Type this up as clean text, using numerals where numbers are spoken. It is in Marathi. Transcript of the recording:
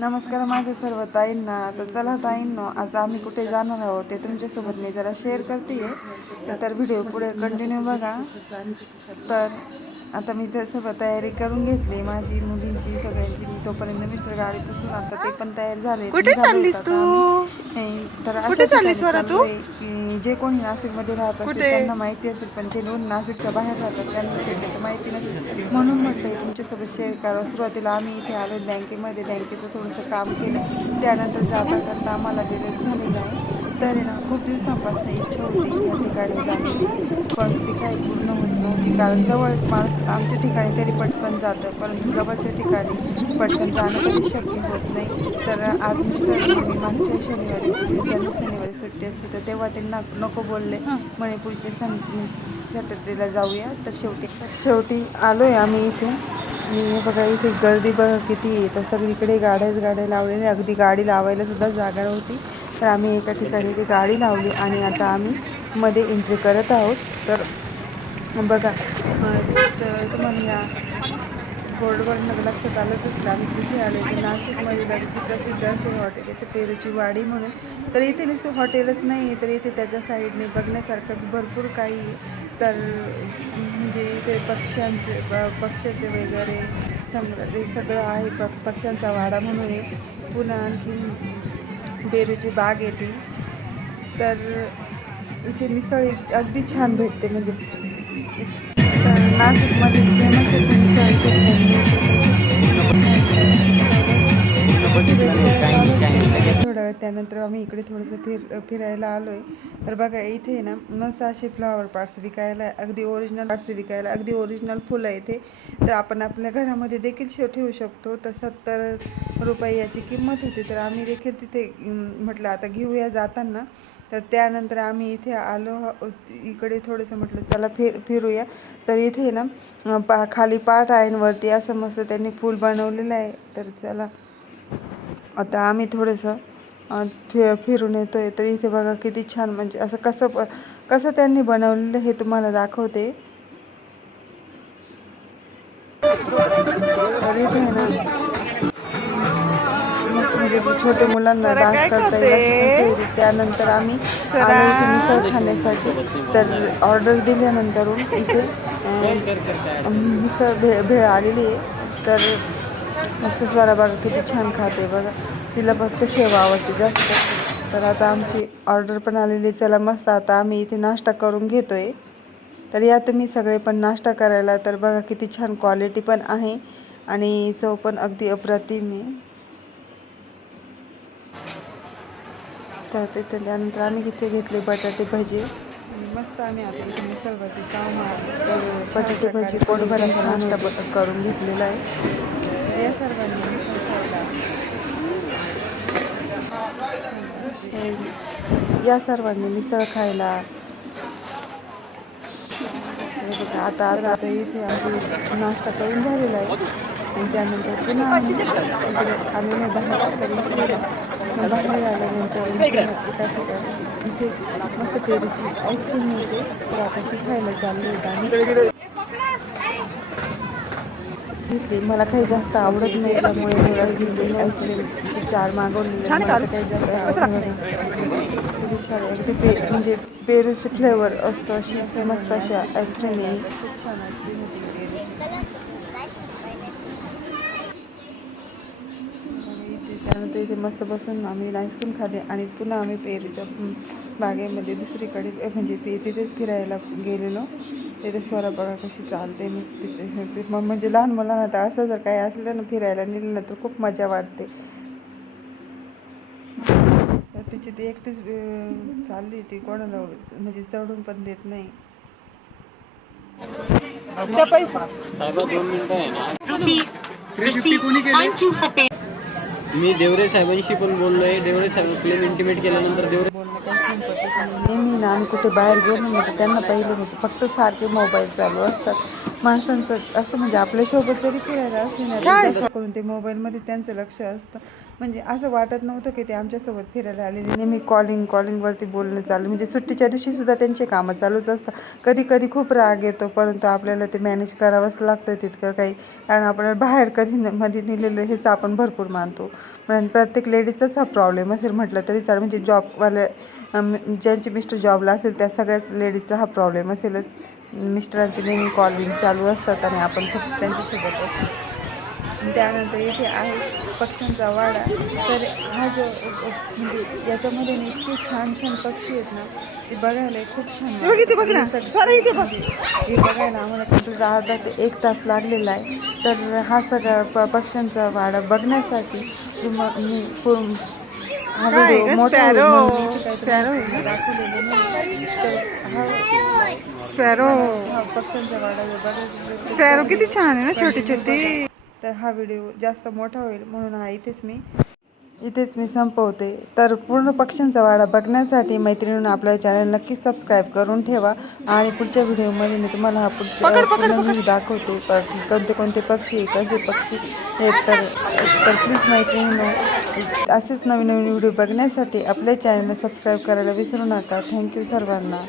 नमस्कार माझ्या सर्व ताईंना. तर चला ताईंनो, आज आम्ही कुठे जाणार आहोत ते तुमच्यासोबत मी जरा शेअर करते. तर व्हिडिओ पुढे कंटिन्यू बघा. तर आता मी ते सगळं तयारी करून घेतली, माझी मुलींची सगळ्यांची. मी तोपर्यंत मिस्टर गाडी पुसून आता ते पण तयार झाले. कुठे चाललीस तू? तर अशा कुठे ठिकाणी चाललीस बरं तू? चाललोय की जे कोणी नाशिकमध्ये राहत असेल कुठे? त्यांना माहिती असेल, पण जे लोक नाशिकच्या बाहेर राहतात त्यांना शक्यतो माहिती नसेल, म्हणून म्हटलंय तुमच्यासोबत शेअर करा. सुरुवातीला आम्ही इथे आलो बँकेचं थोडंसं काम केलं. त्यानंतर जाता करता आम्हाला वेळ झालेला आहे. तर ना खूप दिवसांपासून इच्छा होती या ठिकाणी जाण्याची, पण ती काही पूर्ण होत नव्हती. कारण जवळ माणूस आमच्या ठिकाणी तरी पटकन जातं, परंतु जवळच्या ठिकाणी पटकन जाणं कधी शक्य होत नाही. तर आज मिस्टर मी मागच्या शनिवारी ज्यांना शनिवारी सुट्टी असते तर तेव्हा ते नको बोलले, म्हणे पुढच्या सॅटर्डेला जाऊया. तर शेवटी आलो आहे आम्ही इथे. मी बघा इथे गर्दी बघा किती आहे. तर सगळीकडे गाड्या लावलेल्या, अगदी गाडी लावायला सुद्धा जागा नव्हती. तर आम्ही एका ठिकाणी ती गाडी लावली आणि आता आम्ही मध्ये एंट्री करत आहोत. तर बघा, तर तुम्हाला या बोर्डवरनं लक्षात आलंच असेल आम्ही कुठे आले. तर नाशिकमध्ये अगदी प्रसिद्ध असे हॉटेल आहे ते पेरूची वाडी म्हणून. तर इथे नुसतं हॉटेलच नाही आहे, तर इथे त्याच्या साईडने बघण्यासारखं भरपूर काही आहे. तर म्हणजे इथे पक्ष्याचे वगैरे संग्रहालय सगळं आहे. पक्ष्यांचा वाडा म्हणून आहे. पुन्हा आणखी पेरूची बाग येते. तर इथे मिसळ अगदी छान भेटते. म्हणजे नाशिकमध्ये फेमस अशी मिसळ थोडं. त्यानंतर आम्ही इकडे थोडंसं फिरायला आलो आहे. तर बघा इथे ना मस्त असे फ्लॉवर पार्ट्स विकायला, अगदी ओरिजिनल फुलं इथे. तर आपण आपल्या घरामध्ये देखील ठेवू शकतो. तर 70 रुपये याची किंमत होती. तर आम्ही देखील तिथे म्हटलं आता घेऊया जाताना. तर त्यानंतर आम्ही इथे आलो इकडे थोडंसं, म्हटलं चला फिरूया. तर इथे ना खाली पाट आहे, वरती असं मस्त त्यांनी फूल बनवलेलं आहे. तर चला आता आम्ही थोडंसं फिरून येतो आहे. तर इथे बघा किती छान, म्हणजे असं कसं त्यांनी बनवलेलं हे तुम्हाला दाखवते. तर इथे आहे ना मस्त, म्हणजे छोटे मुलांना स्वरा डान्स काय करता येईल अशी पण सोय खाते? होती. त्यानंतर आम्ही स्वरा आलो इथे मिसळ खाण्यासाठी. तर ऑर्डर दिल्यानंतरून इथे मिसळ भेळ आलेली आहे. तर मस्त स्वरा बघा किती छान खाते बघा. तिला फक्त शेवा आवडते जास्त. तर आता आमची ऑर्डर पण आलेली. चला मस्त आता आम्ही इथे नाश्ता करून घेतोय. तर या तुम्ही सगळे पण नाश्ता करायला. तर बघा किती छान क्वालिटी पण आहे आणि चव पण अगदी अप्रतिम आहे. तर तिथे त्यानंतर आम्ही इथे घेतले बटाटे भजी. मस्त आम्ही आता इथे मिसळवरती जाऊन आलो. तर बटाटे भजी पोटभर असा नाश्ता करून घेतलेला आहे. तर या सर्वांनी मिसळ खायला या सर्वांनी मिसळ खायला. आता इथे आमची नाश्ता करून झालेला आहे. आणि त्यानंतर पुन्हा आम्ही इकडे आलेलो बाहेर. तरी बाहेर आल्यानंतर एका ठिकाणी इथे मस्त पेरूची आईस्क्रीम मिळते. तर आता ती खायला चालली होती आम्ही. घेतली, मला काही जास्त आवडत नाही त्यामुळे मी घेतली आईस्क्रीम 4 मागवलेले. मला काही जास्त आवडत नाही. अगदी म्हणजे पेरूचे फ्लेवर असतो अशी ती मस्त अशी आईस्क्रीम आहे. खूप छान आईस्क्रीम होती पेरूची. त्यानंतर इथे मस्त बसून आम्ही आईस्क्रीम खाल्ली आणि पुन्हा आम्ही पेरूच्या बागेमध्ये दुसरीकडे म्हणजे तिथेच फिरायला गेलेलो. तिथे स्वरा बघा कशी चालते मस्त तिथे. म्हणजे लहान मुलांना तर असं जर काही असलं ना फिरायला नेलं ना तर खूप मजा वाटते. तर तिची ती एकटीच चालली, ती कोणाला म्हणजे चढून पण देत नाही. मी देवरे साहेबांशी पण बोललोय. देवरे साहेब क्लेम इंटिमेट केल्यानंतर देवरे बोलणं काही संपतच नाही. नेहमी ना आम्ही कुठे बाहेर गेलो ना तर त्यांना पहिले म्हणजे फक्त सारखे मोबाईल चालू असतात. माणसांचं असं म्हणजे आपल्यासोबत जरी फिरायला असले ना तरी जास्त करून ते मोबाईलमध्ये त्यांचं लक्ष असतं. म्हणजे असं वाटत नव्हतं की ते आमच्यासोबत फिरायला आलेले, नेहमी कॉलिंगवरती बोलणं चालू, म्हणजे सुट्टीच्या दिवशी सुद्धा त्यांचे कामं चालूच असतं. कधी कधी खूप राग येतो, परंतु आपल्याला ते मॅनेज करावंच लागतं तितकं काही, कारण आपल्याला बाहेर कधी मध्ये नेलेलं हेच आपण भरपूर मानतो. पण प्रत्येक लेडीजचाच हा प्रॉब्लेम असेल म्हटलं तरी चालेल, म्हणजे जॉबवाले ज्यांचे मिस्टर जॉबला असेल त्या सगळ्याच लेडीजचा हा प्रॉब्लेम असेलच. मिस्टरांचे नेहमी कॉलिंग चालू असतात आणि आपण खूप त्यांच्यासोबत असतो. त्यानंतर इथे आहे पक्ष्यांचा वाडा. तर हा जो म्हणजे याच्यामध्ये ना इतके छान छान पक्षी आहेत ना, ते बघायला खूप छान वाटतं. हे बघायला आम्हाला कंप्लीट अर्धा ते 1 तास लागलेला आहे. तर हा सगळा पक्ष्यांचा वाडा बघण्यासाठी मी हा व्हिडिओ मोठा होईल म्हणून मी इथे काही तुम्हाला दाखवलेलं नाही. तर हा पक्ष्यांचा वाडा बघायचा किती छान आहे ना, छोटी छोटी. तर हा व्हिडिओ जास्त मोठा होईल म्हणून इथेच मी संपवते. तर पूर्ण पक्ष्यांचा वाडा बघण्यासाठी मैत्रिणींना आपल्या चॅनल नक्कीच सबस्क्राईब करून ठेवा. आणि पुढच्या व्हिडिओमध्ये मी तुम्हाला हा पूर्ण व्ह्यू दाखवते की कोणते कोणते पक्षी कसे पक्षी आहेत. तर प्लीज मैत्रिणींनो, असेच नवीन नवीन व्हिडिओ बघण्यासाठी आपल्या चॅनलला सबस्क्राईब करायला विसरू नका. थँक्यू सर्वांना.